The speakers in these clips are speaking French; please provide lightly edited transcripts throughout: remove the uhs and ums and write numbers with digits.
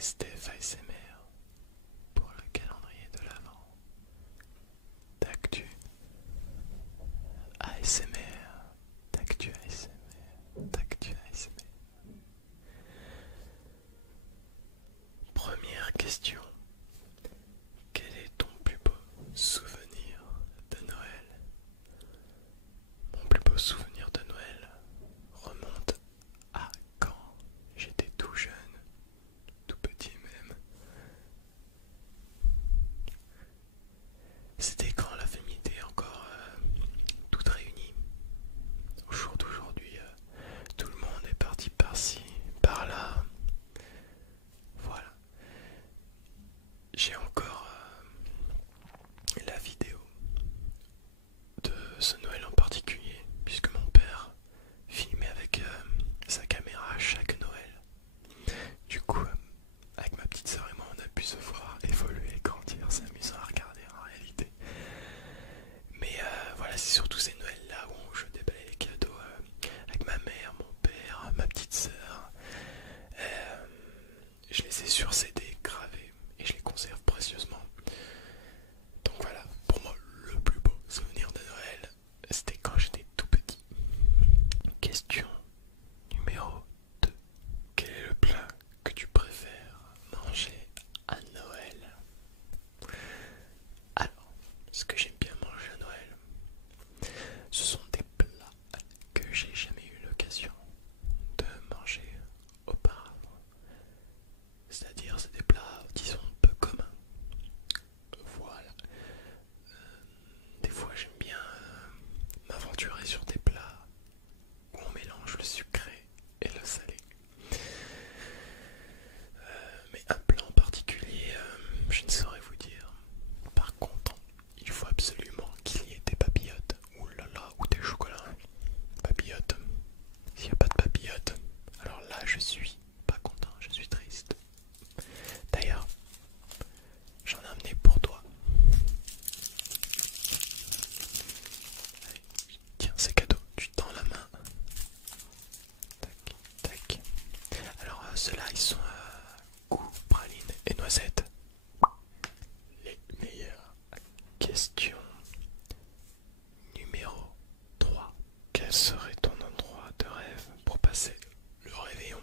Steph ASMR pour le calendrier de l'Avent. D'actu ASMR, d'actu ASMR, d'actu ASMR. Première question. Quel est ton plus beau souvenir de Noël? Mon plus beau souvenir de Noël remonte à quand j'étais tout jeune, tout petit même. C'était quand la famille était encore toute réunie. Au jour d'aujourd'hui, tout le monde est parti par-ci, par-là. Voilà. J'ai encore la vidéo de ce Noël en particulier, puisque mon père filmait avec sa caméra à chaque Noël. Du coup, avec ma petite sœur et moi, on a pu se voir évoluer, grandir, c'est amusant à regarder en réalité. Mais voilà, c'est surtout ces Noëls-là où je déballais les cadeaux avec ma mère, mon père, ma petite sœur. Je les ai sur CD gravés et je les conserve précieusement. Donc voilà, pour moi, le plus beau souvenir de Noël, c'était quand j'étais tout petit. Question numéro 2. Quel est le plat que tu préfères manger à Noël? Alors, ce que j'aime bien manger à Noël, ce sont des plats que j'ai jamais eu l'occasion de manger auparavant. C'est-à-dire, c'est des plats, disons, peu communs. Voilà. Des fois, j'aime bien m'aventurer sur des plats où on mélange le sucré et le salé. Mais un plat en particulier, je ne saurais vous dire. Par contre, il faut absolument qu'il y ait des papillotes. Ouh là là, ou des chocolats. Papillotes. S'il n'y a pas de papillotes, alors là, je suis pas content, je suis triste. D'ailleurs, j'en ai amené pour toi. Allez, tiens, c'est cadeau, tu tends la main. Tac, tac. Alors, ceux-là, ils sont goût praline et noisette. Les meilleurs. Question numéro 3. Quel serait ton endroit de rêve pour passer le réveillon?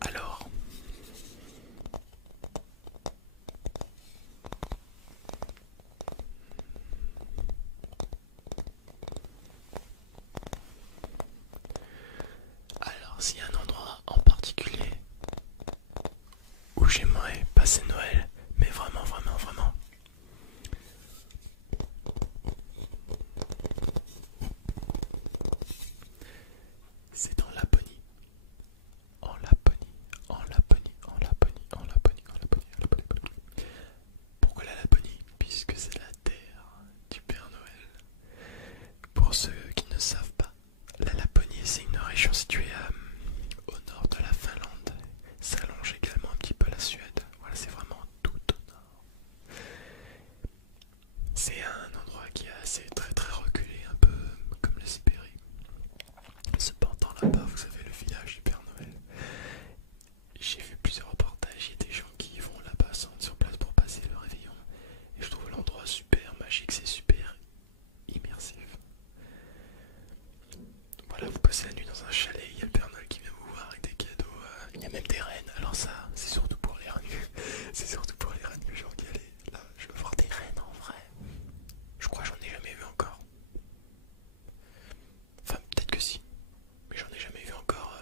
Alors, s'il y a un endroit en particulier où j'aimerais passer Noël, mais vraiment, vraiment, vraiment, c'est en Laponie. En Laponie, en Laponie, en Laponie, en Laponie, en Laponie, en Laponie. Pourquoi la Laponie? Puisque c'est la terre du Père Noël. Pour ceux qui ne savent pas, la Laponie, c'est une région située au nord de la Finlande. Ça longe également un petit peu la Suède. Voilà, c'est vraiment tout au nord. C'est un endroit qui est assez très très reculé, un peu comme la Sibérie. Cependant, là-bas, vous avez le village du Père Noël. J'ai vu plusieurs reportages, il y a des gens qui vont là-bas, sont sur place pour passer le réveillon. Et je trouve l'endroit super magique, c'est super immersif. Voilà, vous passez la nuit dans un chalet, il y a le Père Noël qui vient vous voir avec des cadeaux, il y a même des reines. Alors ça, c'est surtout pour les reines. C'est surtout pour les reines que j'ai envie d'y aller. Là, je veux voir des reines en vrai. Je crois que j'en ai jamais vu encore. Enfin, peut-être que si. Mais j'en ai jamais vu encore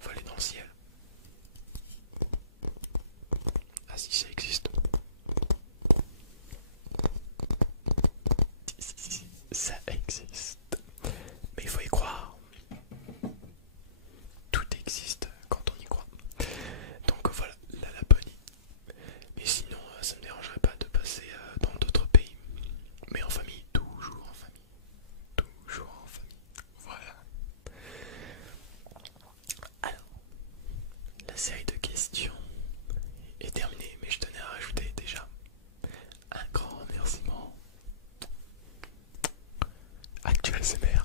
voler dans le ciel. Ah si, ça existe. Si, ça existe. Mais il faut y croire. Tout existe quand on y croit. Donc voilà, la Laponie. Mais sinon, ça ne me dérangerait pas de passer dans d'autres pays. Mais en famille, toujours en famille. Toujours en famille. Voilà. Alors, la série de questions est terminée, mais je tenais à rajouter déjà un grand remerciement. Actuel SMR.